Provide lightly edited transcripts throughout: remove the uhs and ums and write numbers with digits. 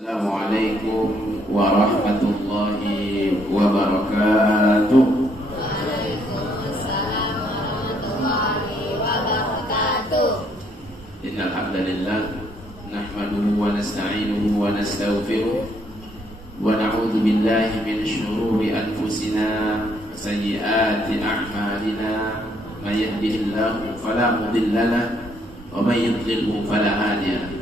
Assalamualaikum warahmatullahi wabarakatuh. Waalaikumsalam warahmatullahi wabarakatuh. Innal hamdalillah nahmaduhu wa nasta'inuhu wa nastaghfiruh wa na'udzu billahi min shururi anfusina wa sayyiati a'malina. May yahdihillahu fala mudilla lahu wa may yudlilhu fala hadiya lahu.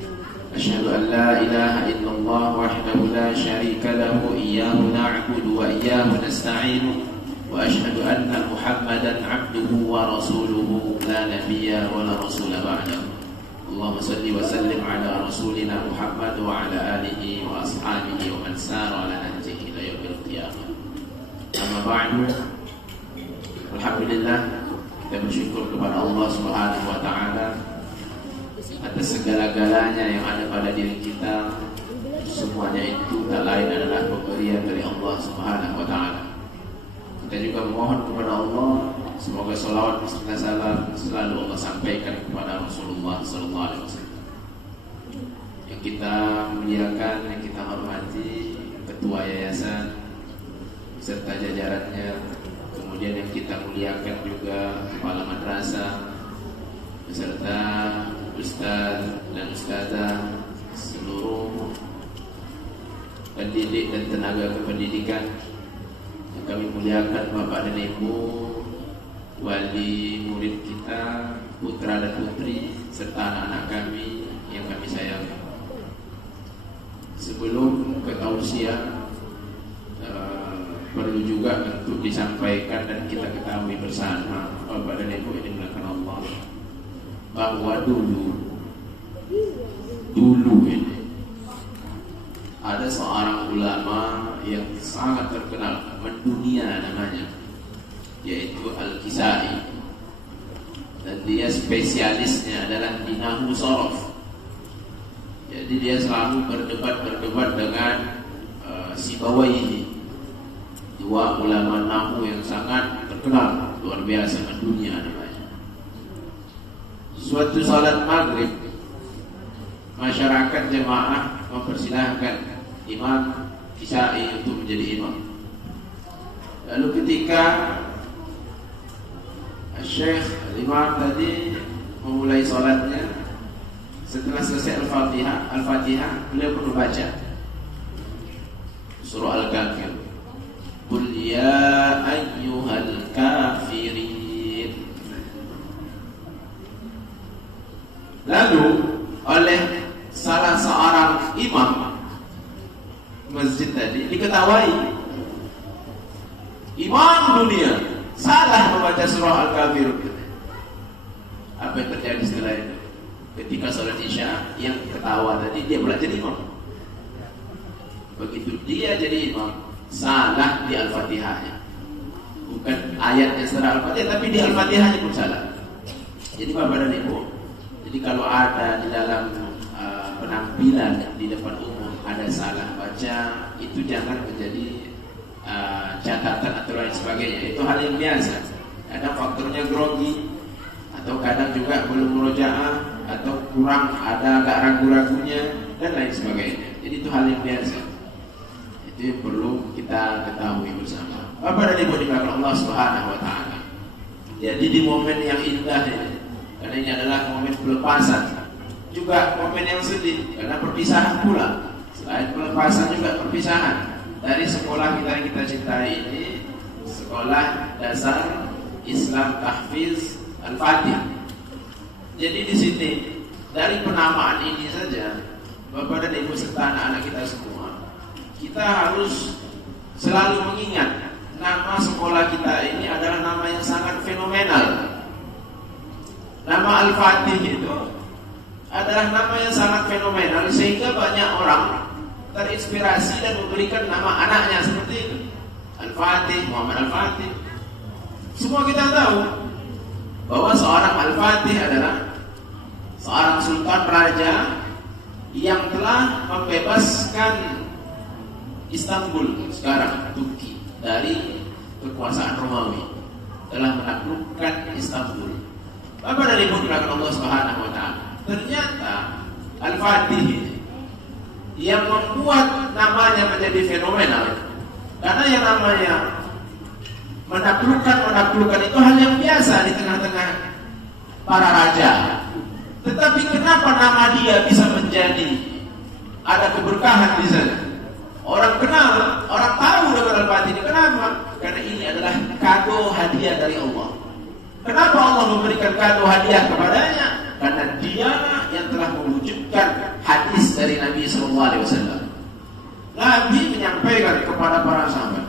Asyhadu an la ilaha illallah wahdahu la syarika lahu iyyahu na'budu wa iyyahu nasta'inu wa asyhadu anna Muhammadan 'abduhu wa rasuluhu la nabiyya wa la rasula ba'dahu. Allahumma shalli wa sallim ala rasulina Muhammad wa ala alihi wa ashabihi wa man sara ala nahjihi ila yaumil qiyamah. Amma ba'du. Alhamdulillah, kita bersyukur kepada Allah Subhanahu wa taala atas segala-galanya yang ada pada diri kita. Semuanya itu tak lain adalah pemberian dari Allah Subhanahu wa taala. Kita juga memohon kepada Allah semoga salawat serta salam selalu Allah sampaikan kepada Rasulullah sallallahu alaihi wasallam. Yang kita muliakan, yang kita hormati ketua yayasan serta jajarannya, kemudian yang kita muliakan juga kepala madrasah beserta ustaz dan ustazah, seluruh pendidik dan tenaga kependidikan yang kami muliakan, Bapak dan Ibu, wali murid kita, putra dan putri, serta anak-anak kami yang kami sayangi. Sebelum ke tausiah, perlu juga untuk disampaikan dan kita ketahui bersama, Bapak dan Ibu yang dimuliakan Allah, bahwa dulu ini ada seorang ulama yang sangat terkenal mendunia namanya, yaitu Al-Kisai, dan dia spesialisnya adalah di nahwu shorof. Jadi dia selalu berdebat dengan Sibawaihi, dua ulama nahwu yang sangat terkenal, luar biasa mendunia namanya. Suatu salat maghrib, masyarakat jemaah mempersilahkan Imam Kisai untuk menjadi imam. Lalu ketika Syekh Imam tadi memulai salatnya, setelah selesai Al-Fatihah, beliau pun membaca surah Al-Kafir. Qul ya ayyuhal kafirin. Lalu oleh salah seorang imam masjid tadi diketawai, imam dunia salah membaca surah Al-Kafir. Apa yang terjadi setelah itu? Ketika sholat isya, yang ketawa tadi dia pula jadi imam. Begitu dia jadi imam, salah di Al-Fatihahnya. Bukan ayatnya setelah Al-Fatihah, tapi di Al-Fatihahnya pun salah. Jadi Bapak dan Ibu, jadi kalau ada di dalam penampilan di depan umum ada salah baca, itu jangan menjadi catatan atau lain sebagainya. Itu hal yang biasa. Kadang faktornya grogi, atau kadang juga belum murojaah, atau kurang ada agak ragu-ragunya dan lain sebagainya. Jadi itu hal yang biasa. Itu yang perlu kita ketahui bersama. Bapak dan Ibu dimuliakan Allah Subhanahu wa taala. Jadi di momen yang indah ini, karena ini adalah momen pelepasan, juga momen yang sedih karena perpisahan pula. Selain pelepasan juga perpisahan dari sekolah kita yang kita cintai ini, Sekolah Dasar Islam Tahfiz Al-Fatih. Jadi di sini dari penamaan ini saja, Bapak dan Ibu serta anak-anak kita semua, kita harus selalu mengingat nama sekolah kita ini adalah nama yang sangat fenomenal. Nama Al-Fatih itu adalah nama yang sangat fenomenal, sehingga banyak orang terinspirasi dan memberikan nama anaknya seperti itu. Al-Fatih, Muhammad Al-Fatih. Semua kita tahu bahwa seorang Al-Fatih adalah seorang sultan raja yang telah membebaskan Istanbul, sekarang Turki, dari kekuasaan Romawi, telah menaklukkan Istanbul. Bapak dan Ibu dimuliakan Allah Subhanahu wa taala. Ternyata Al-Fatih yang membuat namanya menjadi fenomenal. Karena yang namanya menaklukkan itu hal yang biasa di tengah-tengah para raja. Tetapi kenapa nama dia bisa menjadi ada keberkahan di sana? Orang kenal, orang tahu dengan Al-Fatih ini. Kenapa? Karena ini adalah kado hadiah dari Allah. Kenapa Allah memberikan kado hadiah kepadanya? Karena dia yang telah mewujudkan hadis dari Nabi SAW. Nabi menyampaikan kepada para sahabat,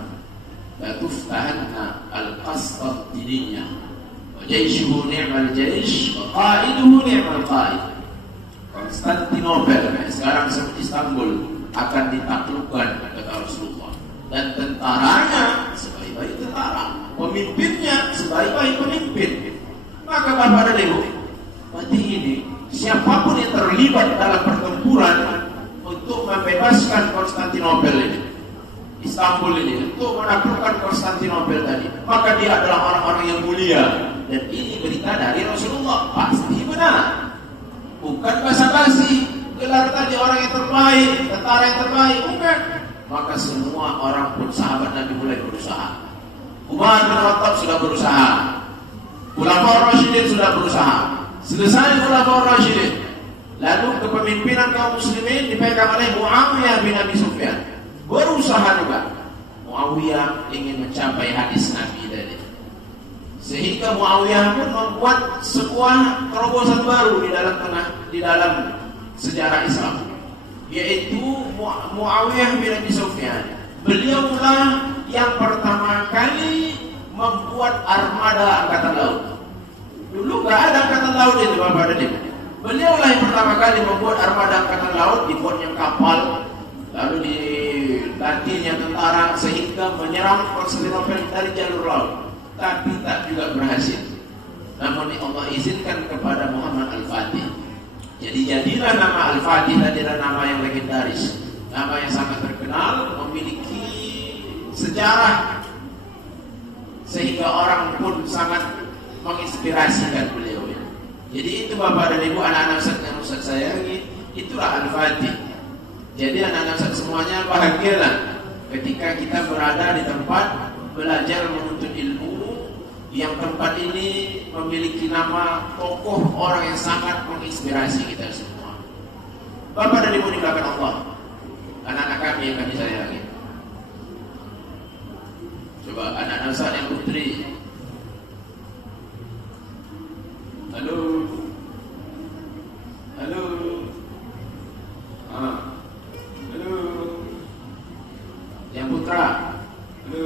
la tuftahanna al-Qastantiniyah wa jayshuhu ni'mal jaysh wa qa'iduhu ni'mal qa'id. Konstantinopel, sekarang seperti Istanbul, akan ditaklukkan kata Rasulullah, dan tentaranya sebaik-baik tentara, pemimpinnya sebaik-baik pemimpin. Maka Bapak dan Ibu, berarti ini siapapun yang terlibat dalam pertempuran untuk membebaskan Konstantinopel ini, Istanbul ini, untuk menaklukkan Konstantinopel tadi, maka dia adalah orang-orang yang mulia. Dan ini berita dari Rasulullah, pasti benar, bukan basa-basi. Gelar tadi orang yang terbaik, tentara yang terbaik, bukan. Maka semua orang pun sahabat Nabi mulai berusaha. Umar bin Khattab sudah berusaha, Khulafaur Rasyidin sudah berusaha. Selesai Khulafaur Rasyidin, lalu kepemimpinan kaum muslimin dipegang oleh Muawiyah bin Abi Sufyan. Berusaha juga Muawiyah ingin mencapai hadis Nabi tadi, sehingga Muawiyah pun membuat sebuah terobosan baru di dalam sejarah Islam, yaitu Muawiyah bin Abi Sufyan. Beliaulah yang pertama kali membuat armada angkatan laut. Dulu nggak ada angkatan laut itu Bapak dan Ibu. Beliaulah yang pertama kali membuat armada angkatan laut, dibuatnya kapal, lalu dilatihnya tentara sehingga menyerang Konstantinopel dari jalur laut. Tapi tak juga berhasil. Namun Allah izinkan kepada Muhammad Al-Fatih. Jadi jadilah nama Al-Fatih adalah nama yang legendaris, nama yang sangat terkenal, memiliki sejarah, sehingga orang pun sangat menginspirasikan beliau. Jadi itu Bapak dan Ibu, anak-anak Ustaz sayangi, itulah Al-Fatih. Jadi anak-anak Ustaz semuanya bahagialah ketika kita berada di tempat belajar menuntut ilmu, yang tempat ini memiliki nama tokoh orang yang sangat menginspirasi kita semua. Bapak dan Ibu di belakang Allah, anak-anak kami yang kami sayangi. Coba anak-anak Ustaz yang putri. Halo. Halo. Halo. Yang putra. Halo.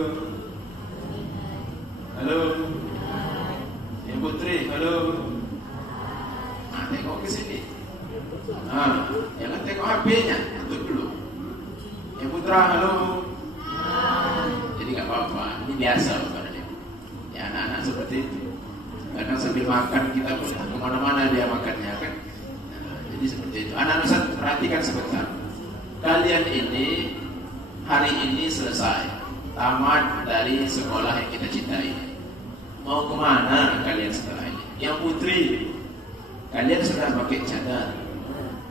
Halo. Yang putri, halo. Tengok ke sini. Jangan tengok HP-nya, tutup dulu. Yang putra, halo. Jadi nggak apa-apa, ini biasa Bapak. Ya anak-anak seperti itu. Kadang sambil makan kita pun kemana-mana dia makannya kan. Jadi seperti itu. Anak-anak Ustaz perhatikan sebentar. Kalian ini hari ini selesai, tamat dari sekolah yang kita cintai. Mau kemana kalian setelah ini? Yang putri, kalian sudah pakai cadar,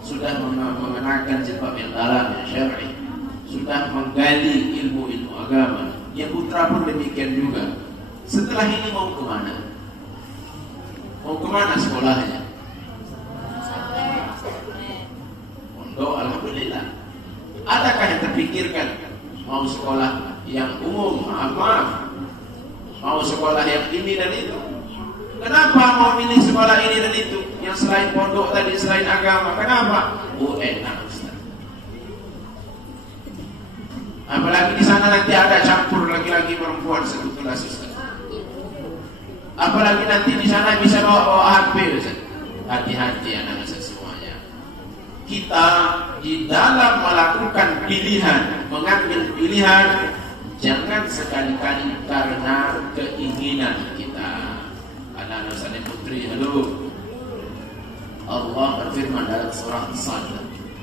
sudah mengenakan jilbab yang dalam, yang syar'i, sudah menggali ilmu-ilmu agama. Yang putra pun demikian juga. Setelah ini mau kemana? Mau kemana sekolahnya? Pondok, alhamdulillah. Adakah yang terpikirkan mau sekolah yang umum? Maaf, mau sekolah yang ini dan itu? Kenapa mau milih sekolah ini dan itu? Yang selain pondok tadi, selain agama, kenapa? Enak Ustaz. Apalagi di sana nanti ada campur laki-laki perempuan sebetulnya Ustaz. Apalagi nanti di sana bisa bawa HP Ustaz. Hati-hati anak Ustaz semuanya. Kita di dalam melakukan pilihan, mengambil pilihan, jangan sekali-kali karena keinginan kita. Anak-anak Ustaz dan putri, halo. Allah berfirman dalam surah As-Sad,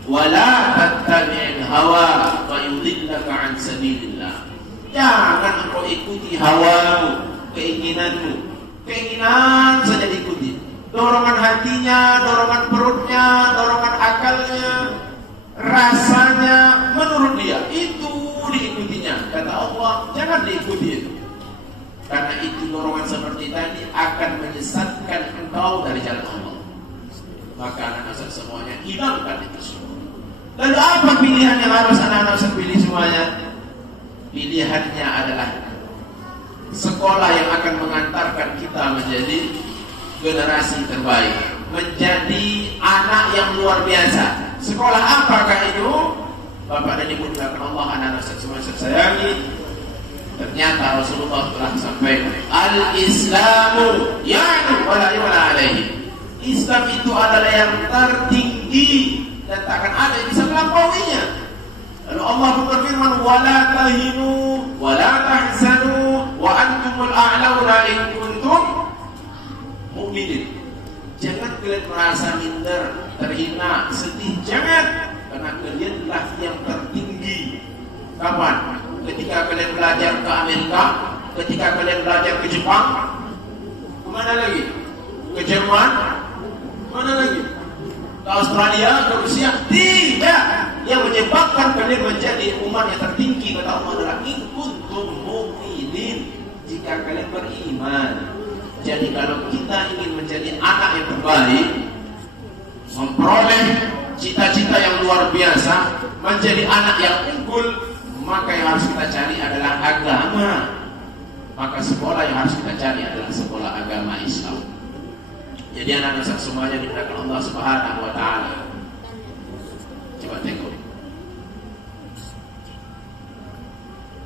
"Wala tattabi'il hawa fa yudillaka 'an sabilillah." Jangan engkau ikuti hawamu, keinginanmu. Keinginan saja diikuti. Dorongan hatinya, dorongan perutnya, dorongan akalnya. rasanya menurut dia itu diikutinya. Kata Allah, jangan diikuti itu. Karena itu dorongan seperti tadi akan menyesatkan engkau dari jalan Allah. Maka anak-anak semuanya hilangkan itu semua. Lalu apa pilihan yang harus anak-anak pilih semuanya? Pilihannya adalah sekolah yang akan mengantarkan kita menjadi generasi terbaik, menjadi anak yang luar biasa. Sekolah apakah itu? Bapak dan Ibu dilakukan Allah, anak-anak semua sayangi. Ternyata Rasulullah telah sampaikan, al-Islamu ya'lu wa la yu'la alaihi. Islam itu adalah yang tertinggi dan takkan ada yang bisa melampauinya. Lalu Allah berfirman, wala tahinu wala tahzanu wa antumul a'launa in kuntum mu'minin. Jangan kalian merasa minder, terhina, sedih, jangan, karena kalianlah yang tertinggi. Kapan? Ketika kalian belajar ke Amerika, ketika kalian belajar ke Jepang, kemana lagi? Ke Jerman, mana lagi? Ke Australia, ke Rusia? Tidak. Yang menyebabkan kalian menjadi umat yang tertinggi kata Allah adalah in kuntum mu'minin, jika kalian beriman. Jadi kalau kita ingin menjadi anak yang terbaik, memperoleh cita-cita yang luar biasa, menjadi anak yang unggul, maka yang harus kita cari adalah agama. Maka sekolah yang harus kita cari adalah sekolah agama Islam. Jadi anak-anak semuanya dimuliakan Allah Subhanahu wa taala. Coba tengok.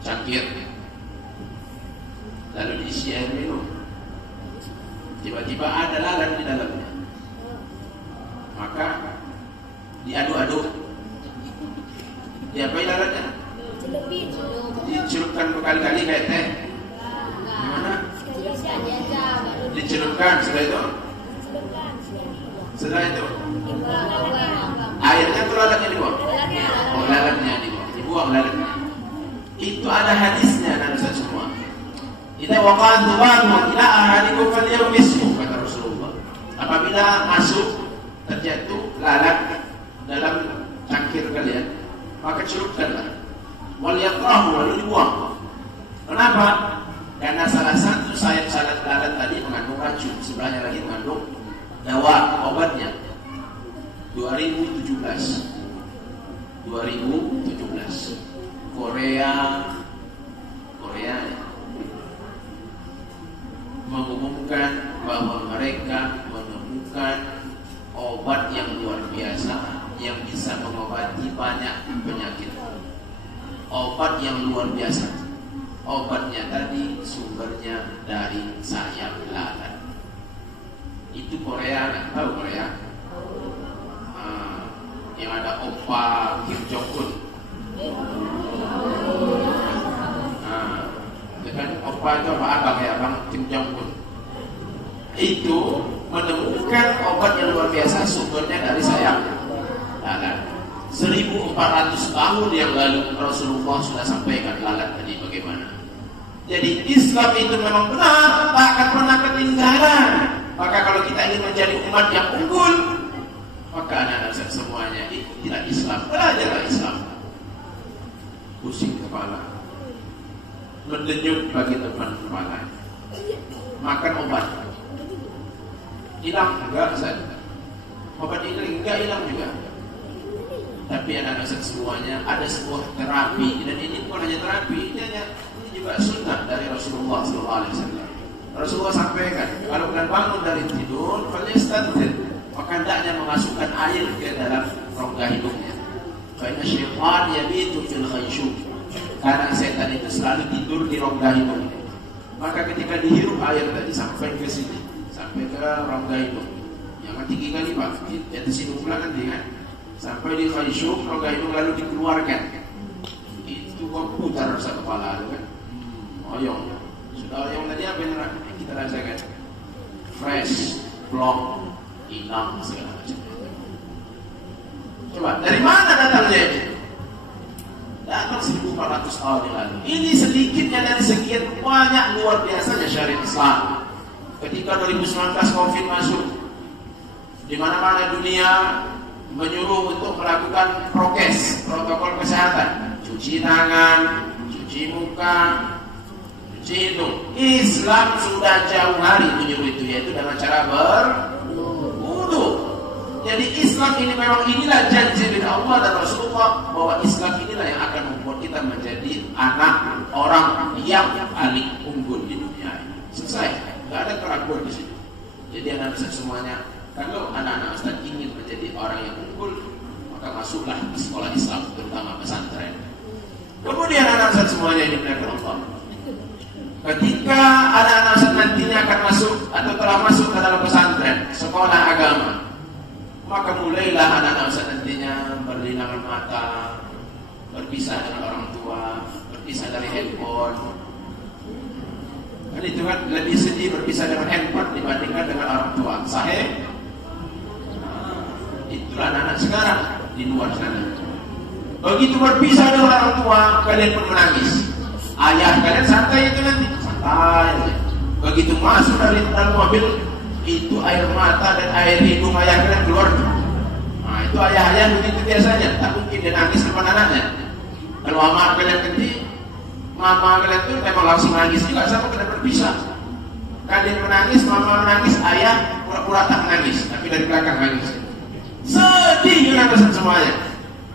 Cangkir. Lalu diisi air minum. Tiba-tiba ada lalat di dalamnya. Maka diaduk-aduk. Diapain lalatnya? Dicelupkan berkali-kali kayak teh. Gimana? Dicelupkan, setelah itu airnya atau lalatnya dibuang? Oh, lalatnya dibuang lalatnya. Itu ada hadisnya anak-anak semua. Idza waqa'at dhubabu ila ahadikum falyawmishu, kata Rasulullah. Apabila masuk terjatuh lalat dalam cangkir kalian, maka celupkanlah. Wal yatrahu, lalu dibuang. Kenapa? Karena salah satu sayap lalat tadi mengandung racun, sebelahnya lagi mengandung dawa obatnya. 2017 Korea mengumumkan bahwa mereka menemukan obat yang luar biasa yang bisa mengobati banyak penyakit. Obat yang luar biasa. Obatnya tadi sumbernya dari sayap lalat. Itu Korea, nggak tahu Korea? Yang ada Opa Kim Jong Un. Dengan Opa itu apa abang ya, Abang Kim Jong Un. Itu menemukan obat yang luar biasa sumbernya dari sayap lalat. 1400 tahun yang lalu Rasulullah sudah sampaikan lalat tadi bagaimana. Jadi Islam itu memang benar, tak akan pernah ketinggalan. Maka kalau kita ingin menjadi umat yang unggul, maka anak-anak semuanya ikutilah Islam, belajarlah Islam. Pusing kepala, mendenyut bagi teman kepala, makan obat, hilang enggak saja. Obat ini enggak hilang juga. Tapi anak-anak semuanya ada sebuah terapi, dan ini bukan hanya terapi, ini juga sunnah dari Rasulullah SAW. Rasulullah sampaikan, kalau kalian bangun dari tidur, falyastanthir, maka hendaknya memasukkan air ke dalam rongga hidungnya. Fa inna syaitan yabitu fil khayshum, karena setan itu selalu tidur di rongga hidung. Maka ketika dihirup air tadi sampai ke sini, sampai ke rongga hidung, yang tinggi kali Pak, di atas hidung pula nanti kan, sampai di khayshum, rongga hidung lalu dikeluarkan. Itu komputer rasa kepala kan. Oyong. Sudah oyong tadi apa yang kita rasakan? Fresh, plong, hilang segala macam. Coba, dari mana datangnya ini? Datang 1400 tahun yang lalu. Ini sedikitnya dari sekian banyak luar biasanya syariat Islam. Ketika 2019 COVID masuk, di mana-mana dunia menyuruh untuk melakukan prokes, protokol kesehatan, cuci tangan, cuci muka, cuci hidung. Islam sudah jauh hari menyuruh itu, yaitu dengan cara berwudu. Jadi Islam ini memang inilah janji dari Allah dan Rasulullah, bahwa Islam inilah yang akan membuat kita menjadi anak orang yang paling unggul di dunia ini. Selesai, nggak ada keraguan di situ. Jadi anak-anak semuanya, kalau anak-anak Ustaz ingin menjadi orang yang unggul, maka masuklah ke sekolah Islam, terutama pesantren. Kemudian anak-anak semuanya ini dimuliakan Allah. Ketika anak-anak Ustaz nantinya akan masuk atau telah masuk ke dalam pesantren, sekolah agama, maka mulailah anak-anak Ustaz nantinya berlinangan mata, berpisah dengan orang tua, berpisah dari handphone. Kan itu kan lebih sedih berpisah dengan handphone dibandingkan dengan orang tua. Sahih? Itulah anak-anak sekarang di luar sana. Begitu berpisah dengan orang tua, kalian pun menangis. Ayah kalian santai itu nanti, santai. Begitu masuk dari dalam mobil, itu air mata dan air hidung ayah kalian keluar. Nah, itu ayah-ayah begitu biasanya. Tak mungkin dia nangis depan anaknya. Kalau mama kalian ketik, mama kalian itu memang langsung nangis juga sama kalian berpisah. Kalian menangis, mama menangis, ayah pura-pura tak menangis, tapi dari belakang nangis. Sedih kan semuanya.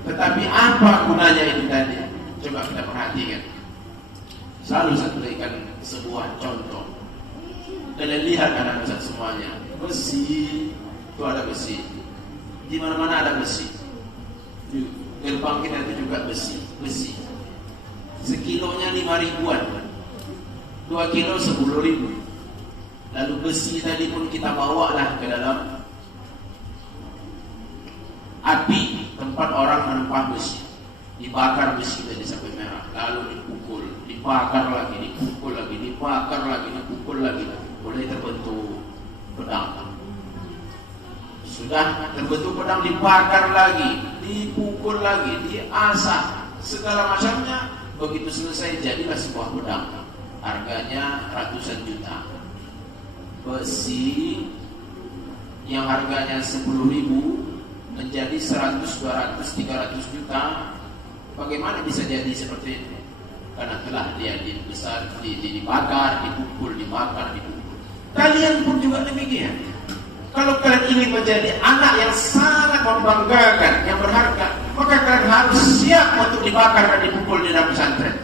Tetapi apa gunanya itu tadi? Coba kita perhatikan. Selalu saya berikan sebuah contoh. Kalian lihat anak-anak semuanya, besi itu ada besi. Di mana-mana ada besi. Gerbang kita itu juga besi. Sekilonya 5 ribuan, 2 kilo 10 ribu. Lalu besi tadi pun kita bawa lah ke dalam api, tempat orang menempah besi. Dibakar besi tadi sampai merah, lalu dipukul, dibakar lagi, dipukul lagi, dibakar lagi, dipukul lagi, mulai terbentuk pedang. Sudah terbentuk pedang, dibakar lagi, dipukul lagi, diasah, segala macamnya. Begitu selesai jadilah sebuah pedang. Harganya ratusan juta. Besi yang harganya 10 ribu menjadi 100, 200, 300 juta. Bagaimana bisa jadi seperti itu? Karena telah dia dibakar, dipukul, dibakar, dipukul. Kalian pun juga demikian. Kalau kalian ingin menjadi anak yang sangat membanggakan, yang berharga, maka kalian harus siap untuk dibakar dan dipukul di dalam pesantren.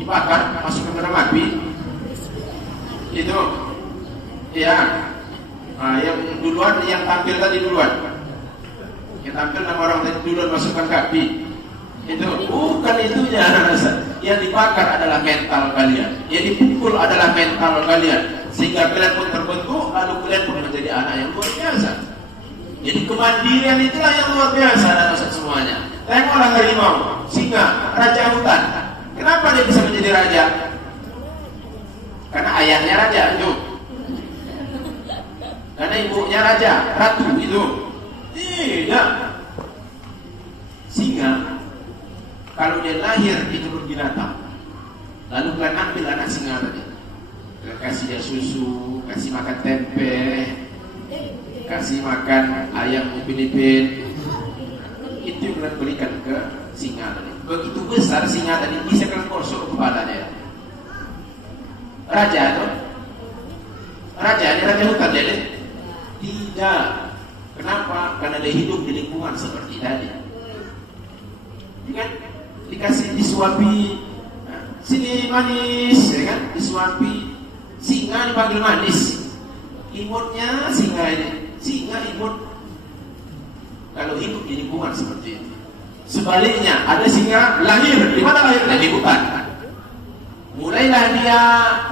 Dibakar, masuk ke dalam api. Itu, ya. Nah, yang duluan, yang tampil tadi duluan. Yang tampil nama orang tadi duluan masukkan ke api. Itu bukan itunya. Yang dibakar adalah mental kalian, yang dipukul adalah mental kalian, sehingga kalian pun terbentuk, lalu kalian pun menjadi anak yang luar biasa. Jadi kemandirian itulah yang luar biasa anak semuanya. Tengoklah harimau, singa, raja hutan. Kenapa dia bisa menjadi raja? Karena ayahnya raja itu, karena ibunya raja, ratu itu. Tidak. Singa, kalau dia lahir di kebun binatang, lalu kalian ambil anak singa tadi, kasih dia susu, kasih makan tempe, kasih makan ayam upin-ipin, itu yang kalian berikan ke singa tadi. Begitu besar singa tadi, bisa kalian gosok kepalanya. Raja itu, raja ini raja hutan jadi tidak. Kenapa? Karena dia hidup di lingkungan seperti tadi. Kan dikasih disuapi, sini manis, ya kan? Disuapi. Singa dipanggil manis. Imutnya singa ini, singa imut. Kalau hidup di lingkungan seperti itu. Sebaliknya, ada singa lahir, di mana lahirnya? Di hutan. Mulailah dia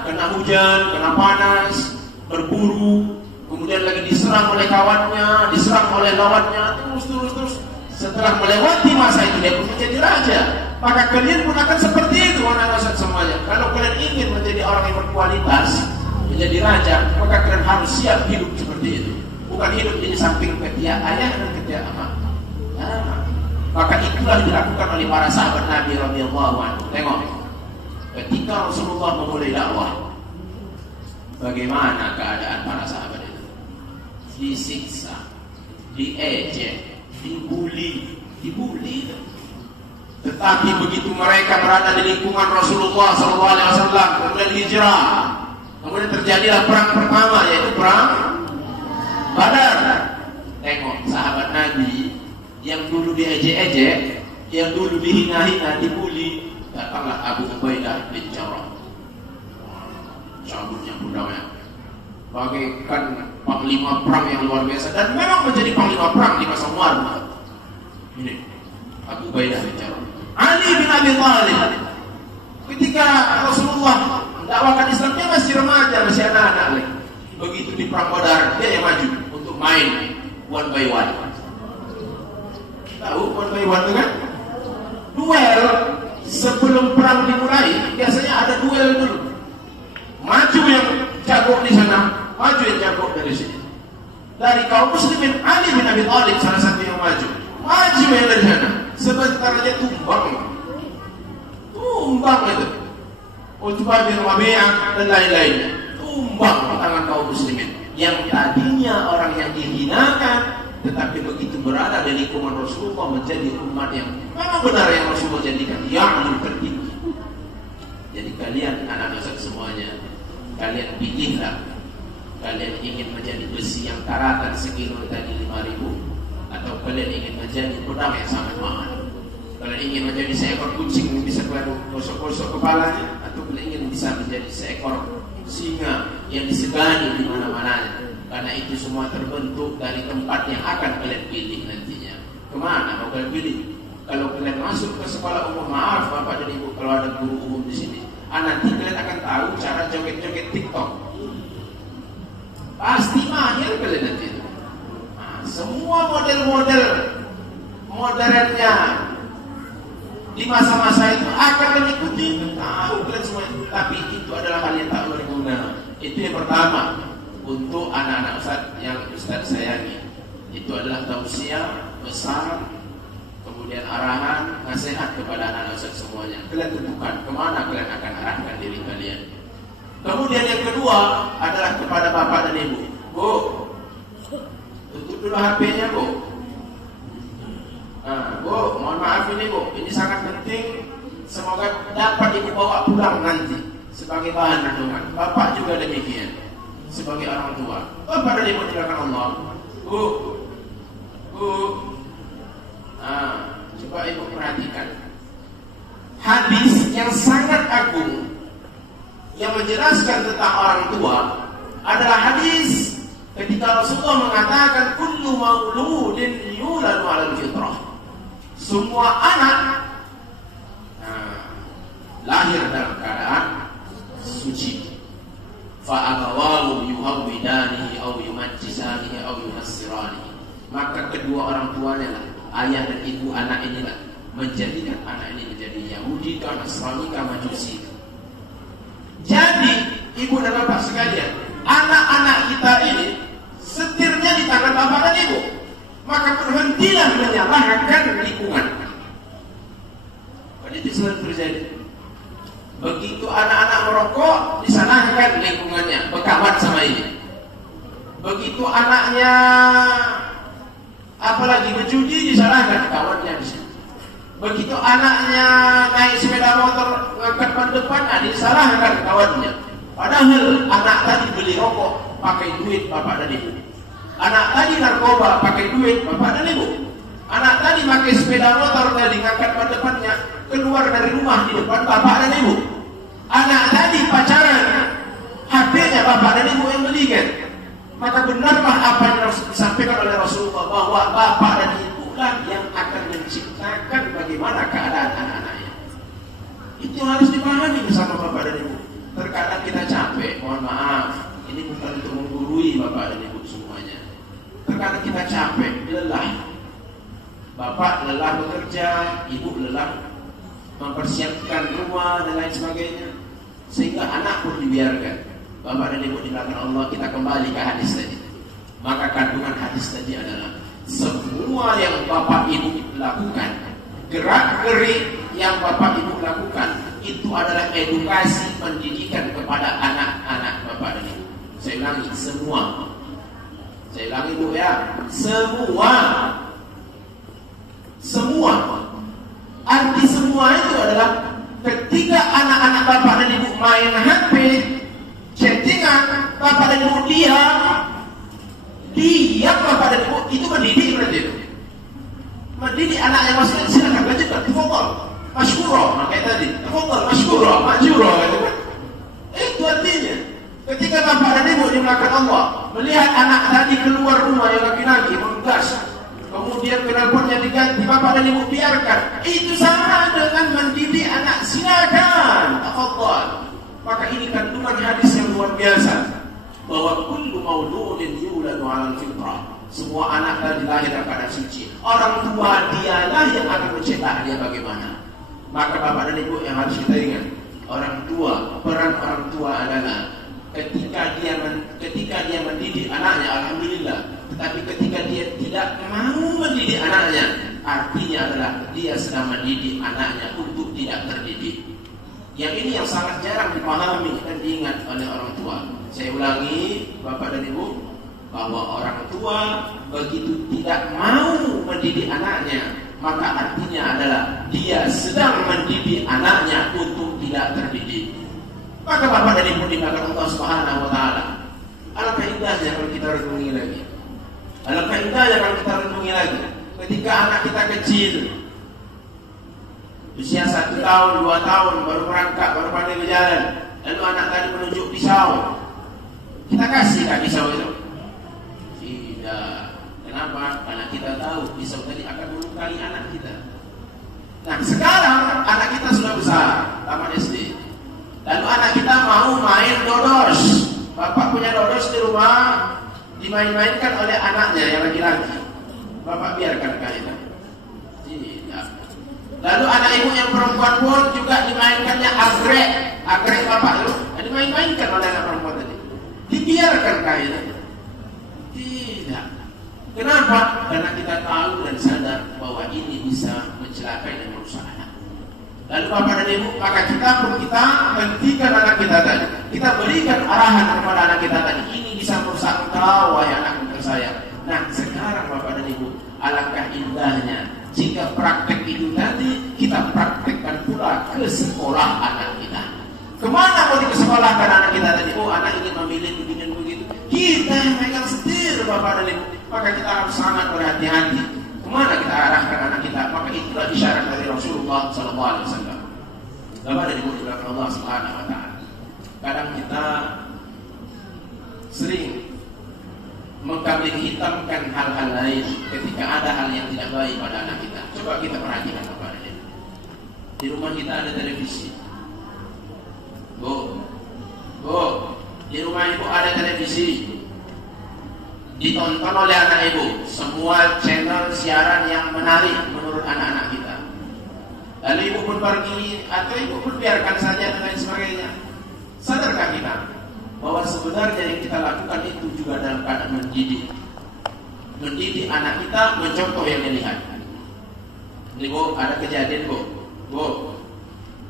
kena hujan, kena panas, berburu, kemudian lagi diserang oleh kawannya, diserang oleh lawannya, terus. Setelah melewati masa itu dia pun menjadi raja. Maka kalian pun akan seperti itu anak-anak semuanya. Kalau kalian ingin menjadi orang yang berkualitas, menjadi raja, maka kalian harus siap hidup seperti itu. Bukan hidup di samping ketiak ayah dan ketiak emak. Nah, maka itulah dilakukan oleh para sahabat Nabi radhiyallahu anhu. Tengok, ketika Rasulullah memulai dakwah, bagaimana keadaan para sahabat itu? Disiksa, diejek, dibuli. Tetapi begitu mereka berada di lingkungan Rasulullah SAW, kemudian hijrah, kemudian terjadilah perang pertama, yaitu perang Badar. Tengok sahabat Nabi yang dulu diejek-ejek, yang dulu dihina-hina, dibuli, datanglah Abu Ubaidah bin Jarrah, cabutnya pundaknya, bagaikan panglima perang yang luar biasa, dan memang menjadi panglima perang di masa Umar. Ini Abu Ubaidah bin Jarrah. Ali bin Abi Thalib, ketika Rasulullah mendakwakan Islamnya masih remaja, masih anak-anak lagi. Begitu di perang Badar, dia yang maju untuk main one by one. Tahu one by one itu kan? Duel sebelum perang dimulai, biasanya ada duel dulu. Maju yang jago di sana, maju yang jago dari sini. Dari kaum muslimin, Ali bin Abi Thalib salah satu yang maju yang dari sana. Sebentar aja tumbang itu. Utbah bin Rabi'ah dan lain-lainnya, tumbang tangan kaum muslimin. Yang tadinya orang yang dihinakan, tetapi begitu berada di lingkungan Rasulullah menjadi umat yang memang benar yang Rasulullah jadikan yang tertinggi. Jadi kalian anak-anak semuanya, kalian pilihlah. Kalian ingin menjadi besi yang karatan sekilo tadi 5.000, atau kalian ingin menjadi pedang yang sangat mahal? Kalian ingin menjadi seekor kucing yang bisa gosok-gosok kepalanya, atau kalian ingin bisa menjadi seekor singa yang disegani di mana-mana? Karena itu semua terbentuk dari tempat yang akan kalian pilih nantinya. Kemana mau kalian pilih? Kalau kalian masuk ke sekolah umum, maaf Bapak dan Ibu, kalau ada guru umum di sini, nanti kalian akan tahu cara joget-joget TikTok. Pasti mahir kalian nanti itu. Semua model-model modernnya di masa-masa itu akan mengikuti, tahu kalian semua itu. Tapi itu adalah hal yang tak berguna. Itu yang pertama untuk anak-anak Ustaz yang Ustaz sayangi. Itu adalah tausiah besar, kemudian arahan, nasihat kepada anak-anak Ustaz semuanya. Kalian tentukan kemana kalian akan arahkan diri kalian. Kemudian yang kedua adalah kepada bapak dan ibu. Bu, tutup dulu HP-nya, Bu. Bu, mohon maaf ini, Bu. Ini sangat penting. Semoga dapat ibu bawa pulang nanti sebagai bahan renungan. Bapak juga demikian, sebagai orang tua. Bapak dan ibu dilakukan Allah. Bu, coba ibu perhatikan hadis yang sangat agung yang menjelaskan tentang orang tua adalah hadis ketika Rasulullah mengatakan kullu mauludin yuladu 'alal fitrah. Semua anak lahir dalam keadaan suci. Fa abawahu yuhawwidanihi aw yumajjisanihi aw yunassiranihi. Maka kedua orang tuanya lah, ayah dan ibu anak inilah, menjadikan anak ini menjadi Yahudi, Nasrani, Majusi. Jadi ibu dan bapak sekalian, anak-anak kita ini setirnya di tangan bapak dan ibu. Maka berhentilah menyalahkan lingkungan. Ini selalu terjadi. Begitu anak-anak merokok, disalahkan lingkungannya, berkawan sama ini. Begitu anaknya apalagi berjudi, disalahkan kawannya di sini. Begitu anaknya naik sepeda motor ngangkat ban depan, disalahkan kawannya. Padahal anak tadi beli rokok pakai duit bapak dan ibu. Anak tadi narkoba pakai duit bapak dan ibu. Anak tadi pakai sepeda motor tadi ngangkat ban depannya, keluar dari rumah di depan bapak dan ibu. Anak tadi pacaran, HP-nya bapak dan ibu yang belikan. Maka benarlah apa yang disampaikan oleh Rasulullah, bahwa bapak dan ibu lah yang akan menciptakan bagaimana keadaan anak-anaknya. Itu harus dipahami bersama bapak dan ibu. Terkadang kita capek, mohon maaf, ini bukan untuk menggurui bapak dan ibu semuanya. Terkadang kita capek, lelah. Bapak lelah bekerja, ibu lelah mempersiapkan rumah dan lain sebagainya, sehingga anak pun dibiarkan. Bapak dan ibu dilakukan Allah. Kita kembali ke hadis tadi. Maka kandungan hadis tadi adalah semua yang bapak ibu lakukan, gerak-gerik yang bapak ibu lakukan, itu adalah edukasi pendidikan kepada anak-anak bapak dan ibu. Saya ulangi, semua. Saya ulangi Bu ya, semua. Arti semua itu adalah ketika anak-anak bapak dan ibu main HP, chattingan, bapak dan ibu diam bapak dan ibu, itu mendidik berarti itu. Mendidik anaknya, maksudnya silakan lanjutkan, tafadhal, masykurah, kayak tadi, tafadhal, masykurah, majurah, gitu kan. Itu artinya. Ketika bapak dan ibu dimulakan Allah melihat anak tadi keluar rumah yang laki-laki menggas, kemudian knalpotnya diganti, bapak dan ibu biarkan, itu sama dengan mendidik anak. Silakan, tafadhal. Maka ini kandungan hadis yang luar biasa, bahwa kullu mauludin yuladu 'alal fitrah. Semua anak tadi lahir dalam keadaan suci. Orang tua dialah yang akan mencetak dia bagaimana. Maka bapak dan ibu yang harus kita ingat, orang tua, peran orang tua adalah ketika dia mendidik anaknya, alhamdulillah. Tetapi ketika dia tidak mau mendidik anaknya, artinya adalah dia sedang mendidik anaknya untuk tidak terdidik. Yang ini yang sangat jarang dipahami dan diingat oleh orang tua. Saya ulangi, bapak dan ibu, bahwa orang tua begitu tidak mau mendidik anaknya, maka artinya adalah dia sedang mendidik anaknya untuk tidak terdidik. Maka bapak dan ibu dimakan Allah Subhanahu wa taala. Alangkah indahnya kalau kita renungi lagi. Alangkah indahnya kalau kita renungi lagi. Ketika anak kita kecil, usia 1 tahun, 2 tahun, baru merangkak, baru pandai berjalan, lalu anak tadi menunjuk pisau, kita kasih kan pisau itu? Tidak. Kenapa? Karena kita tahu pisau tadi akan melukai anak kita. Nah sekarang anak kita sudah besar, tamat SD. Lalu anak kita mau main dodos. Bapak punya dodos di rumah, dimain-mainkan oleh anaknya yang laki-laki. Bapak biarkan kalian. Tidak. Lalu anak ibu yang perempuan pun juga dimainkannya agrek bapak itu, dimain-mainkan oleh anak perempuan tadi. Dibiarkan kalian. Tidak. Kenapa? Karena kita tahu dan sadar bahwa ini bisa mencelakai dan merusak anak. Lalu bapak dan ibu, maka kita hentikan anak kita tadi. Kita berikan arahan kepada anak kita tadi. Ini bisa merusak engkau, wahai anakku tersayang. Nah sekarang bapak dan ibu, alangkah indahnya jika praktek itu nanti kita praktekkan pula ke sekolah anak kita. Kemana mau disekolahkan anak kita tadi? Oh anak ingin memilih begini begitu. Kita yang megang setir bapak dan ibu. Maka kita harus sangat berhati-hati. Kemana kita arahkan anak kita? Maka itulah isyarat dari Rasulullah SAW. Bapak dan ibu diberkahi Allah Subhanahu wa taala. Kadang kita sering mengkambing hitamkan hal-hal lain ketika ada hal yang tidak baik pada anak kita. Coba kita perhatikan bapak dan ibu. Di rumah kita ada televisi. Bu, di rumah ibu ada televisi. Ditonton oleh anak ibu semua channel siaran yang menarik menurut anak-anak kita. Lalu ibu pun pergi atau ibu pun biarkan saja dan lain sebagainya. Sadarkah kita bahwa sebenarnya yang kita lakukan itu juga dalam keadaan mendidik anak kita, mencontoh yang dilihat. Ini bu, ada kejadian bu,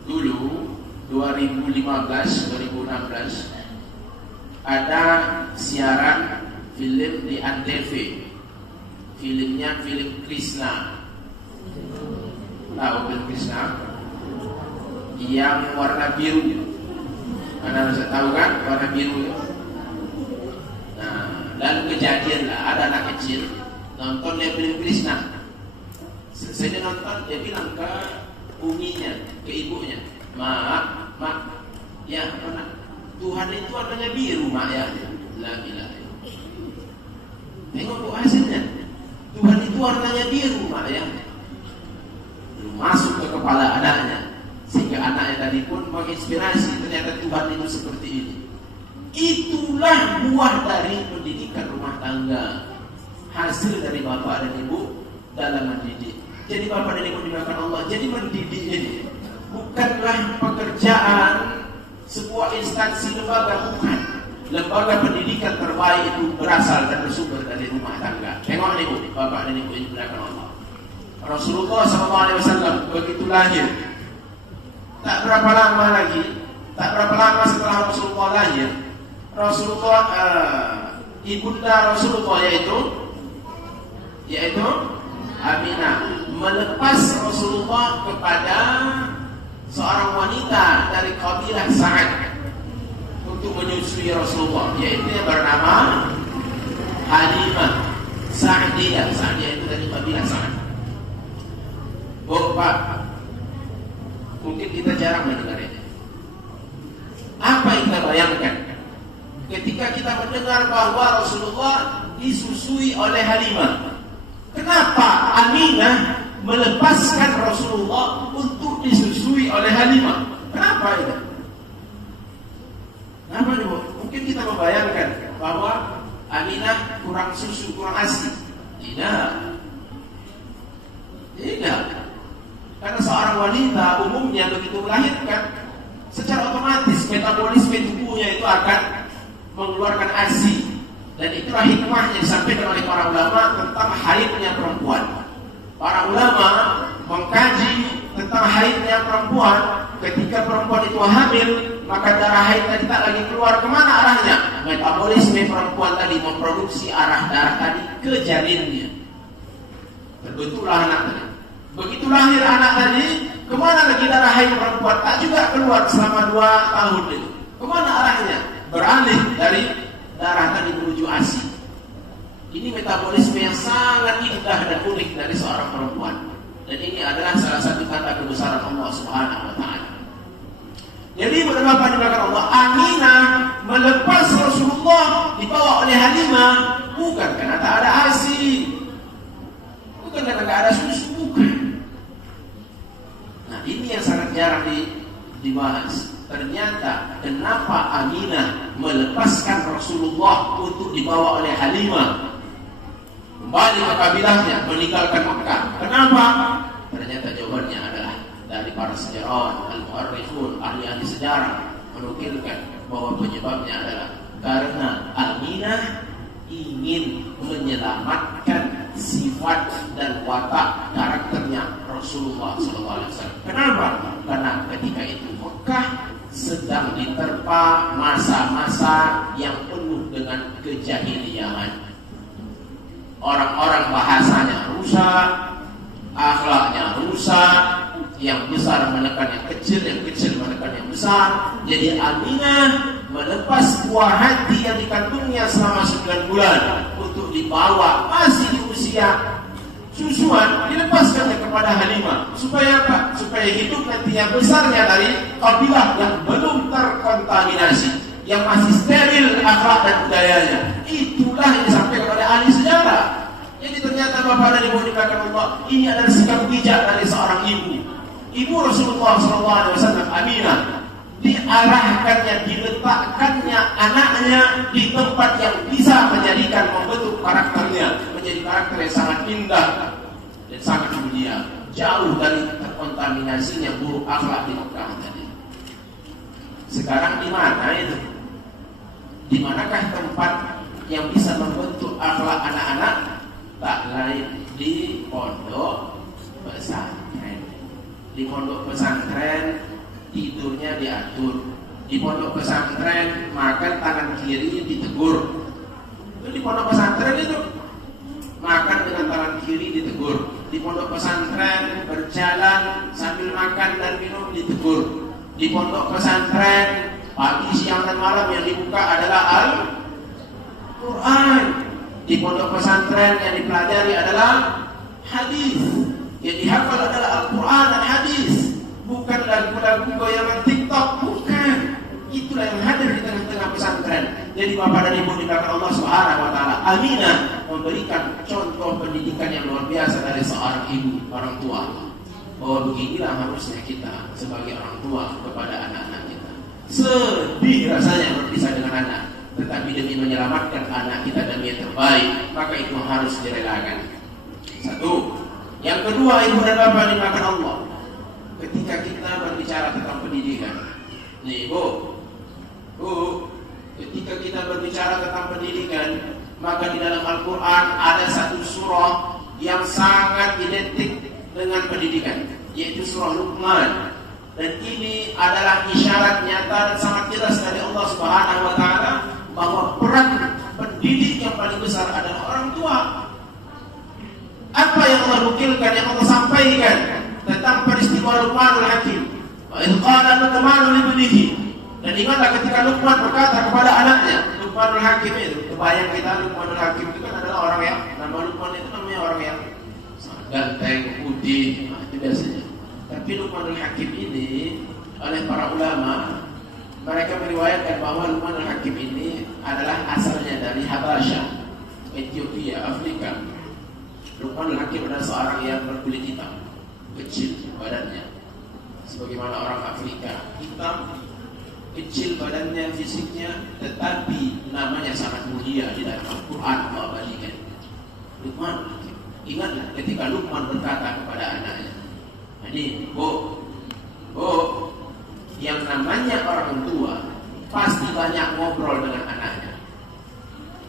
dulu 2015-2016 ada siaran film di Antv. Filmnya film Krishna. Tahu film Krishna? Yang warna biru. Anda bisa tahu kan warna biru itu? Nah, lalu kejadian lah, ada anak kecil nonton dia film Krishna. Selesai dia nonton, dia bilang ke uminya, ke ibunya, mak, ya anak, Tuhan itu warnanya biru mak ya. La ilaha illallah. Tengok bu hasilnya, Tuhan itu warnanya biru mak ya. Belum masuk ke kepala anaknya, sehingga anaknya tadi pun menginspirasi, ternyata Tuhan itu seperti ini. Itulah buah dari pendidikan rumah tangga, hasil dari bapak dan ibu dalam mendidik. Jadi bapak dan ibu dimakan Allah. Jadi mendidik ini bukanlah pekerjaan sebuah instansi lembaga, bukan. Lembaga pendidikan terbaik itu berasal dan bersumber dari rumah tangga. Tengok ibu, bapak dan ibu yang dimuliakan Allah. Rasulullah SAW begitu lahir, tak berapa lama setelah Rasulullah lahir, Rasulullah ibunda Rasulullah yaitu Aminah melepas Rasulullah kepada seorang wanita dari kabilah Sa'ad untuk menyusui Rasulullah, yaitu yang bernama Halimah Sa'diyah. Sa'diyah itu dari kabilah Sa'ad. Pak, mungkin kita jarang mendengar ini. Apa yang kita bayangkan ketika kita mendengar bahwa Rasulullah disusui oleh Halimah? Kenapa Aminah melepaskan Rasulullah untuk disusui oleh Halimah? Kenapa itu? Kenapa itu? Mungkin kita membayangkan bahwa Aminah kurang susu, kurang ASI. Tidak. Karena seorang wanita umumnya begitu melahirkan, secara otomatis metabolisme tubuhnya itu akan mengeluarkan ASI. Dan itulah hikmah yang disampaikan oleh para ulama tentang haidnya perempuan. Para ulama mengkaji tentang haidnya perempuan. Ketika perempuan itu hamil, maka darah haidnya tidak lagi keluar. Kemana arahnya? Metabolisme perempuan tadi memproduksi arah darah tadi ke janinnya. Terbentuklah anak tadi. Begitu lahir anak tadi, kemana lagi darah haid perempuan? Tak juga keluar selama 2 tahun itu. Kemana arahnya? Beralih dari darah tadi menuju ASI. Ini metabolisme yang sangat indah dan unik dari seorang perempuan. Dan ini adalah salah satu tanda kebesaran Allah Subhanahu wa taala. Jadi Bapak dimakan Allah, Aminah melepas Rasulullah dibawa oleh Halimah bukan karena tak ada ASI, bukan karena tak ada susu, bukan. Nah, ini yang sangat jarang dibahas. Ternyata kenapa Aminah melepaskan Rasulullah untuk dibawa oleh Halimah kembali ke kabilahnya, meninggalkan Mekah? Kenapa? Ternyata jawabannya adalah dari para sejarawan, al-mu'arrikhun, ahli-ahli sejarah menukilkan bahwa penyebabnya adalah karena Aminah ingin menyelamatkan sifat dan watak karakternya Rasulullah SAW. Kenapa? Karena ketika itu Mekah sedang diterpa masa-masa yang penuh dengan kejahiliahan. Orang-orang bahasanya rusak, akhlaknya rusak, yang besar menekan yang kecil menekan yang besar. Jadi Aminah melepas buah hati yang dikandungnya selama 9 bulan untuk dibawa masih di usia susuan, dilepaskannya kepada Halimah. Supaya apa? Supaya hidup nantinya besarnya dari kabilah yang belum terkontaminasi, yang masih steril akhlak dan budayanya. Itulah yang disampaikan oleh ahli sejarah. Jadi ternyata Bapak dan Ibu dikatakan Allah, ini adalah sikap bijak dari seorang ibu Rasulullah SAW, Aminah. Diarahkannya, diletakkannya anaknya di tempat yang bisa membentuk karakternya menjadi karakter yang sangat indah dan sangat mulia, jauh dari terkontaminasinya buruk akhlak di Mekah tadi. Sekarang di mana itu? Di manakah tempat yang bisa membentuk akhlak anak-anak? Tak lain di pondok pesantren. Di pondok pesantren tidurnya diatur. Di pondok pesantren makan tangan kiri ditegur. Itu di pondok pesantren itu makan dengan tangan kiri ditegur. Di pondok pesantren berjalan sambil makan dan minum ditegur. Di pondok pesantren pagi, siang dan malam yang dibuka adalah Al-Quran. Di pondok pesantren yang dipelajari adalah hadis. Yang dihafal adalah Al-Quran dan hadis. Bukan lagu-lagu goyangan TikTok, bukan. Itulah yang hadir di tengah-tengah pesantren. Jadi Bapak dan Ibu dikatakan Allah Subhanahu wa taala, Aminah memberikan contoh pendidikan yang luar biasa dari seorang ibu, orang tua. Bahwa beginilah harusnya kita sebagai orang tua kepada anak-anak kita. Sedih rasanya berpisah dengan anak, tetapi demi menyelamatkan anak kita demi yang terbaik, maka itu harus direlakan. Satu. Yang kedua, Ibu dan Bapak dimakan Allah, ketika kita berbicara tentang pendidikan. Nih Bu, ketika kita berbicara tentang pendidikan, maka di dalam Al-Quran ada satu surah yang sangat identik dengan pendidikan, yaitu surah Luqman. Dan ini adalah isyarat nyata dan sangat jelas dari Allah Subhanahu wa taala bahwa peran pendidik yang paling besar adalah orang tua. Apa yang Allah nukilkan, yang Allah sampaikan tentang peristiwa Luqmanul Hakim. Wa idh qala Luqmanu li ibnihi. Dan ingatlah ketika Luqman berkata kepada anaknya, Luqmanul Hakim itu, kebayang kita Luqmanul Hakim itu kan adalah orang yang, nama Luqman itu namanya orang yang ganteng, putih, itu biasanya. Tapi Luqmanul Hakim ini oleh para ulama, mereka meriwayatkan bahwa Luqmanul Hakim ini adalah asalnya dari Habasyah, Ethiopia, Afrika. Luqmanul Hakim adalah seorang yang berkulit hitam, kecil badannya, sebagaimana orang Afrika, hitam, kecil badannya, fisiknya, tetapi namanya sangat mulia di dalam Al-Quran. Allah abadikan Luqmanul Hakim. Ingatlah ketika Luqman berkata kepada anaknya, ini Bu, yang namanya orang tua pasti banyak ngobrol dengan anaknya.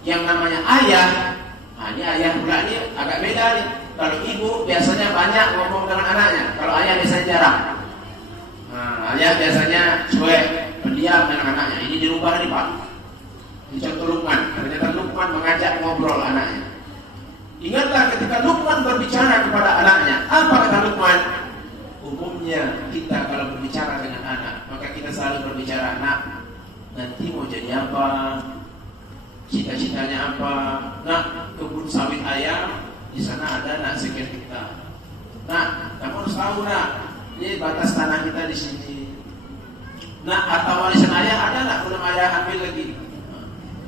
Yang namanya ayah, ini ayah pula ini agak beda nih. Kalau ibu biasanya banyak ngomong dengan anaknya, kalau ayah biasanya jarang. Ayah biasanya cuek, pendiam dengan anaknya. Ini dirubah nih Pak. Ini contoh Luqman. Ternyata Luqman mengajak ngobrol anaknya. Ingatlah ketika Luqman berbicara kepada anaknya. Apa kata Luqman? Umumnya kita kalau berbicara dengan anak, maka kita selalu berbicara, nak, nanti mau jadi apa? Cita-citanya apa? Nak, kebun sawit ayam di sana ada nak sekian hektar. Nak, kamu harus tahu nak, ini batas tanah kita di sini. Nak, harta warisan ayah ada nak? Belum ayah ambil lagi.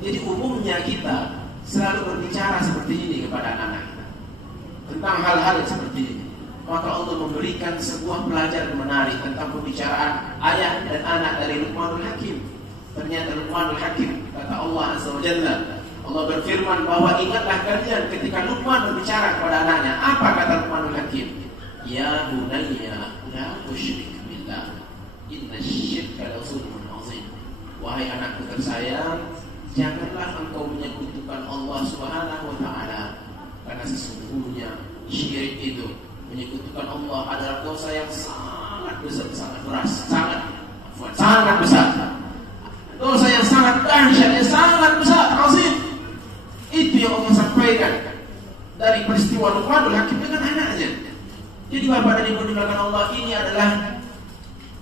Jadi umumnya kita selalu berbicara seperti ini kepada anak-anak kita tentang hal-hal yang seperti ini. Maka Allah memberikan sebuah pelajaran menarik tentang pembicaraan ayah dan anak dari Luqmanul Hakim. Ternyata Luqmanul Hakim, kata Allah Azza wa Jalla, Allah berfirman bahwa ingatlah kalian ketika Luqman berbicara kepada anaknya. Apa kata Luqmanul Hakim? Ya bunayya la tusyrik billah, inna syirka la zulmun azim. Wahai anakku tersayang, janganlah engkau menyekutukan Allah Subhanahu wa taala, karena sesungguhnya syirik itu, menyekutukan Allah adalah dosa yang sangat besar, sangat besar. Dosa yang sangat dahsyat, yang sangat besar, azim. Itu yang Allah sampaikan dari peristiwa Luqmanul Hakim dengan anaknya. Jadi Bapak dan Ibu dimulakan Allah, ini adalah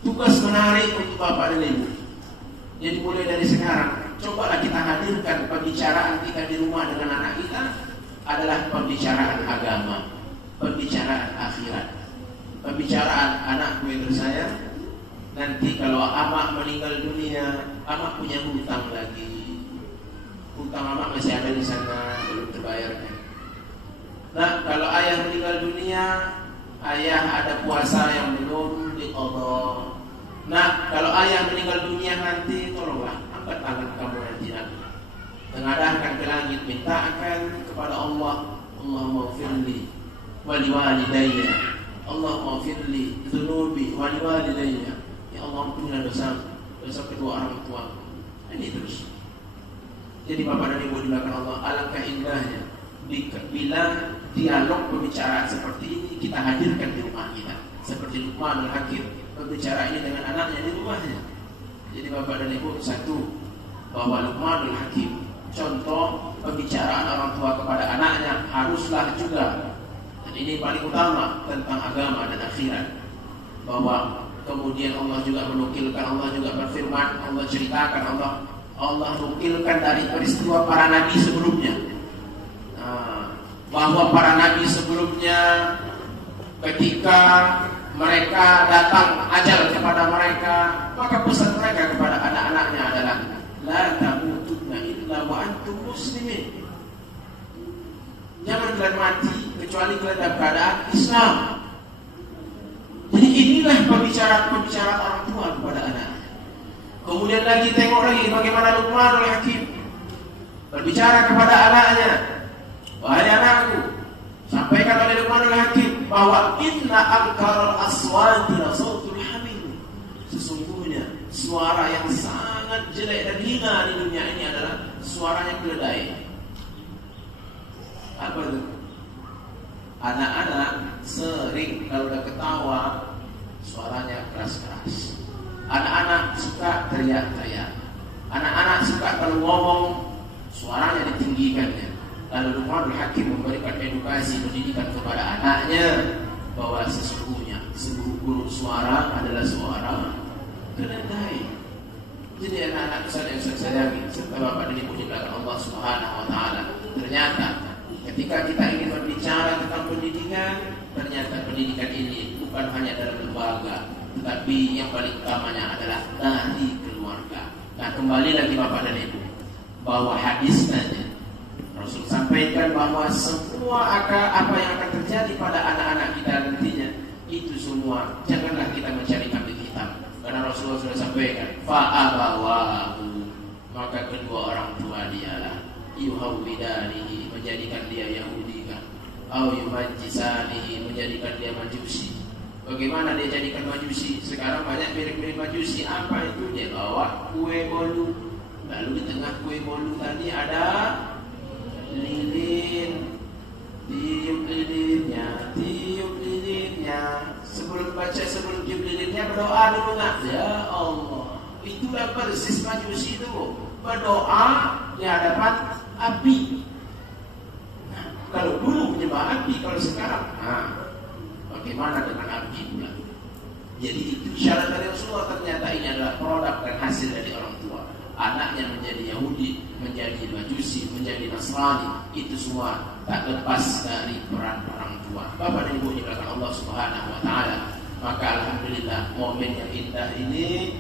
tugas menarik untuk Bapak dan Ibu. Jadi mulai dari sekarang, cobalah kita hadirkan pembicaraan kita di rumah dengan anak kita adalah pembicaraan agama, pembicaraan akhirat, pembicaraan anakku yang tersayang. Nanti kalau amak meninggal dunia, amak punya hutang lagi. Hutang amak masih ada di sana, belum terbayarnya. Nah, kalau ayah meninggal dunia, ayah ada puasa yang belum diqadha. Nah, kalau ayah meninggal dunia nanti, tolonglah angkat tangan kamu nanti. Mengadahkan ke langit, mintakan kepada Allah, Allahumma firli wali walidayya, Allahumma firli dzunubi wali walidayya. Ya Allah, ampunilah dosa kedua orang tua. Ini terus. Jadi Bapak dan Ibu dimulakan Allah, alangkah indahnya bila dialog pembicaraan seperti ini kita hadirkan di rumah kita. Seperti Luqmanul Hakim berbicara ini dengan anaknya di rumahnya. Jadi Bapak dan Ibu, satu, bahwa Luqmanul Hakim contoh pembicaraan orang tua kepada anaknya haruslah juga, dan ini paling utama tentang agama dan akhirat. Bahwa kemudian Allah juga menukilkan, Allah juga berfirman, Allah ceritakan, Allah nukilkan dari peristiwa para nabi sebelumnya. Bahwa para nabi sebelumnya ketika mereka datang ajal kepada mereka, maka pesan mereka kepada anak-anaknya adalah la tamutunna illa wa antum muslimin. Jangan kalian mati kecuali kalian dalam keadaan Islam. Jadi inilah pembicaraan orang tua kepada anak. Kemudian lagi tengok lagi bagaimana Luqmanul Hakim berbicara kepada anaknya. Wahai anakku, sampaikan oleh Luqmanul Hakim bahwa inna ankaral aswati la sautul hamid. Sesungguhnya suara yang sangat jelek dan hina di dunia ini adalah suaranya keledai. Apa itu? Anak-anak sering kalau udah ketawa suaranya keras-keras. Anak-anak suka teriak-teriak. Anak-anak suka kalau ngomong suaranya ditinggikan. meninggikannya. Lalu Luqmanul Hakim memberikan edukasi pendidikan kepada anaknya bahwa sesungguhnya seburuk-buruk suara adalah suara keledai. Jadi anak-anak yang saya sayangi serta bapak dan ibu di belakang Allah Subhanahu wa taala, ternyata ketika kita ingin berbicara tentang pendidikan, ternyata pendidikan ini bukan hanya dalam lembaga, tetapi yang paling utamanya adalah dari keluarga. Nah, kembali lagi bapak dan ibu, bahwa hadisnya Rasul sampaikan bahwa semua apa yang akan terjadi pada anak-anak kita nantinya itu semua janganlah kita mencari kambing hitam, karena Rasulullah sudah sampaikan fa'abawahu, maka kedua orang tua dialah yuhawwidanihi, menjadikan dia Yahudi kan, au yumajjisanihi, menjadikan dia Majusi. Bagaimana dia jadikan Majusi? Sekarang banyak mirip-mirip Majusi. Apa itu? Dia bawa kue bolu, lalu di tengah kue bolu tadi ada lilin, tiup lilinnya, tiup lilinnya. Sebelum tiup lilinnya berdoa dulu nggak? Ya Allah, itulah persis Majusi itu, berdoa di hadapan api. Nah, kalau dulu menyembah api, kalau sekarang, bagaimana dengan api pula? Jadi itu syarat dari Rasulullah. Ternyata ini adalah produk dan hasil dari orang tua. Anaknya menjadi Yahudi, menjadi Majusi, menjadi Nasrani, itu semua tak lepas dari peran orang tua. Bapak dan Ibu di belakang Allah Subhanahu wa taala. Maka alhamdulillah momen yang indah ini,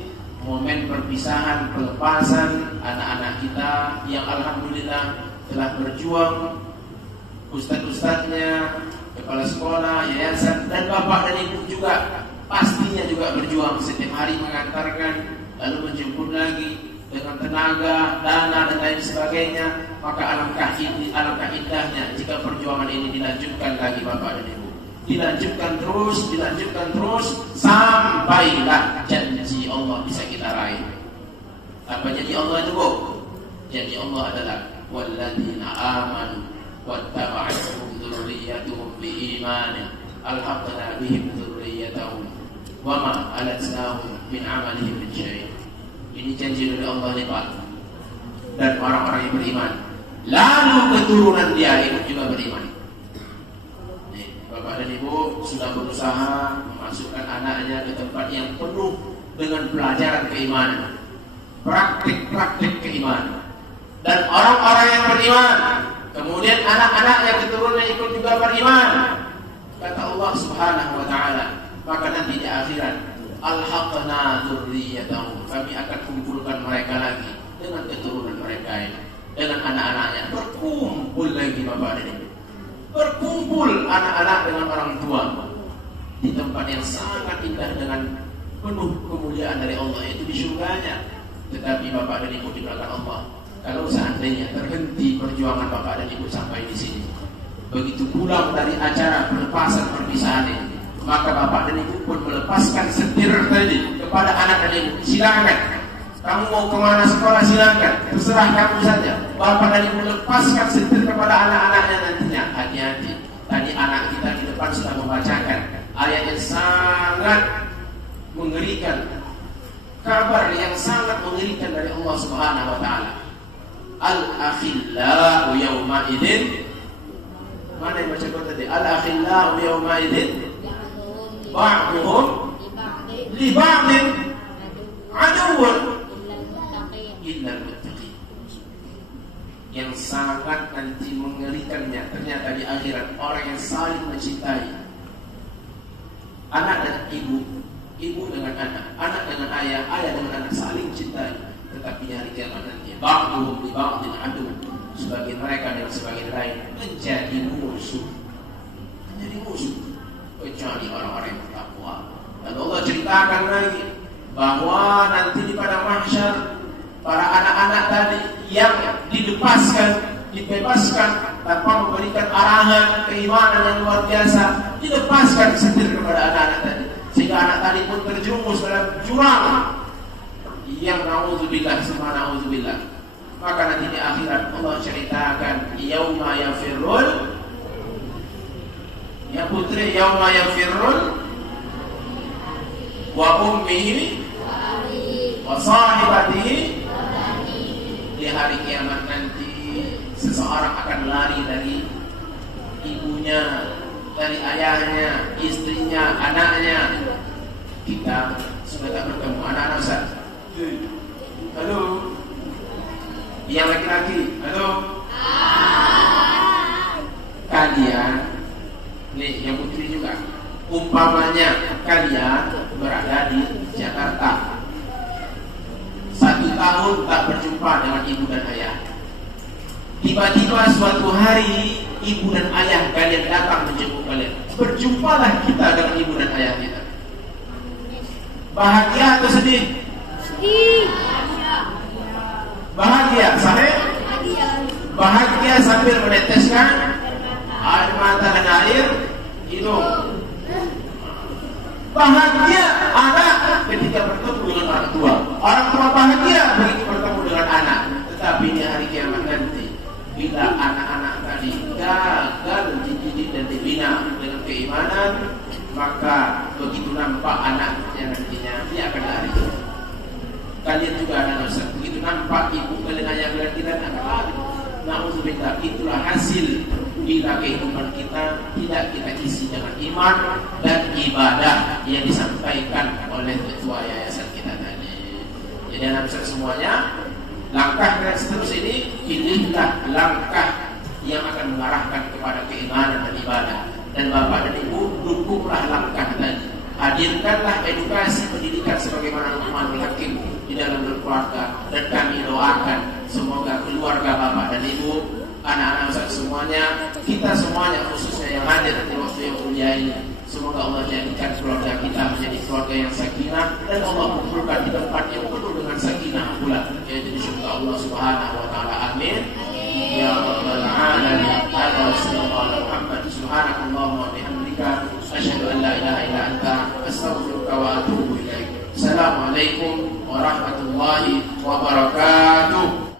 momen perpisahan, pelepasan anak-anak kita yang alhamdulillah telah berjuang, ustadz-ustadznya, kepala sekolah, yayasan, dan bapak dan ibu juga pastinya juga berjuang setiap hari mengantarkan, lalu menjemput lagi dengan tenaga, dana dan lain sebagainya. Maka alangkah indahnya jika perjuangan ini dilanjutkan lagi bapak dan ibu, dilanjutkan terus sampailah janji Allah bisa kita raih. Apa janji Allah itu, Bu? Janji Allah adalah walladzina amanu wattaba'atuhum dzurriyyatuhum biimanin alhaqna bihim dzurriyyatahum wama alatnahum min amalihim min syai'. Ini janji dari Allah nih Pak. Dan orang-orang yang beriman, lalu keturunan dia ikut juga beriman. Nih, bapak dan ibu sudah berusaha memasukkan anaknya ke tempat yang penuh dengan pelajaran keimanan, praktik-praktik keimanan. Dan orang-orang yang beriman, kemudian anak-anaknya keturunannya ikut juga beriman. Kata Allah Subhanahu wa taala, maka nanti di akhirat alhaqna dzurriyyatahum, kami akan kumpulkan mereka lagi dengan keturunan mereka ini, dengan anak-anaknya, berkumpul lagi bapak dan ibu, berkumpul anak-anak dengan orang tua di tempat yang sangat indah dengan penuh kemuliaan dari Allah, yaitu di surganya. Tetapi bapak dan ibu di belakang Allah, kalau seandainya terhenti perjuangan bapak dan ibu sampai di sini, begitu pulang dari acara pelepasan perpisahan ini, maka bapak dan ibu pun melepaskan setir tadi kepada anak dan ibu. Silakan, kamu mau kemana sekolah silakan, terserah kamu saja. Bapak dan ibu lepaskan setir kepada anak-anaknya nantinya. Hati-hati, tadi anak kita di depan sudah membacakan ayat yang sangat mengerikan, kabar yang sangat mengerikan dari Allah Subhanahu wa taala. Al-akhillau yawma idzin, mana yang baca tadi? Al-akhillau yawma idzin ba'duhum li ba'din aduwwun illal muttaqin. Yang sangat nanti mengerikannya, ternyata di akhirat orang yang saling mencintai, anak dan ibu, ibu dengan anak, anak dengan ayah, ayah dengan anak, saling cintai. Tetapi di hari kiamat nanti ba'duhum li ba'din aduwwun, sebagian mereka dan sebagian lain menjadi musuh, kecuali orang-orang yang bertakwa. Dan Allah ceritakan lagi bahwa nanti di padang mahsyar para anak-anak tadi yang dibebaskan tanpa memberikan arahan keimanan yang luar biasa, dilepaskan setir kepada anak-anak tadi, sehingga anak tadi pun terjerumus dalam jurang yang na'udzubillah, semua na'udzubillah. Maka nanti di akhirat Allah ceritakan yauma yafirrul, ya putri, yauma yafirrul wa ummihi wa sahibatihi. Di hari kiamat nanti seseorang akan lari dari ibunya, dari ayahnya, istrinya, anaknya. Kita sudah tak bertemu anak-anak Ustaz. Halo. Yang laki-laki, halo. Kalian, nih yang putri juga. Umpamanya kalian berada di Jakarta, 1 tahun tak berjumpa dengan ibu dan ayah. Tiba-tiba suatu hari ibu dan ayah kalian datang menjemput kalian. Berjumpalah kita dengan ibu dan ayah kita. Bahagia atau sedih? Sedih. Bahagia, sahih? Bahagia sambil meneteskan air mata dan air hidung. Bahagia anak ketika bertemu dengan orang tua. Orang tua bahagia begitu bertemu dengan anak. Tetapi di hari kiamat nanti, bila anak-anak tadi gagal dididik dan dibina dengan keimanan, maka begitu nampak anak yang nantinya dia akan lari. Kalian juga anak Ustaz, begitu nampak ibu kalian, ayah kalian, kita akan lari. Na'udzubillah, itulah hasil bila kehidupan kita tidak kita isi dengan iman dan ibadah yang disampaikan oleh ketua yayasan kita tadi. Jadi anak Ustaz semuanya, langkah yang seterusnya ini, pilihlah langkah yang akan mengarahkan kepada keimanan dan ibadah. Dan bapak dan ibu, dukunglah langkah tadi. Hadirkanlah edukasi pendidikan sebagaimana Luqmanul Hakim di dalam berkeluarga. Dan kami doakan semoga keluarga bapak dan ibu, anak-anak Ustaz semuanya, kita semuanya khususnya yang hadir di waktu yang mulia ini, semoga Allah jadikan keluarga kita menjadi keluarga yang sakinah, dan Allah kumpulkan di tempat yang penuh dengan sakinah pula, yaitu di surga Allah Subhanahu wa taala. Amin. Ya rabbal alamin. Sallallahu Muhammad subhanakallahumma wa bihamdika asyhadu an la ilaha illa anta astaghfiruka wa atubu ilaik. Assalamualaikum warahmatullahi wabarakatuh.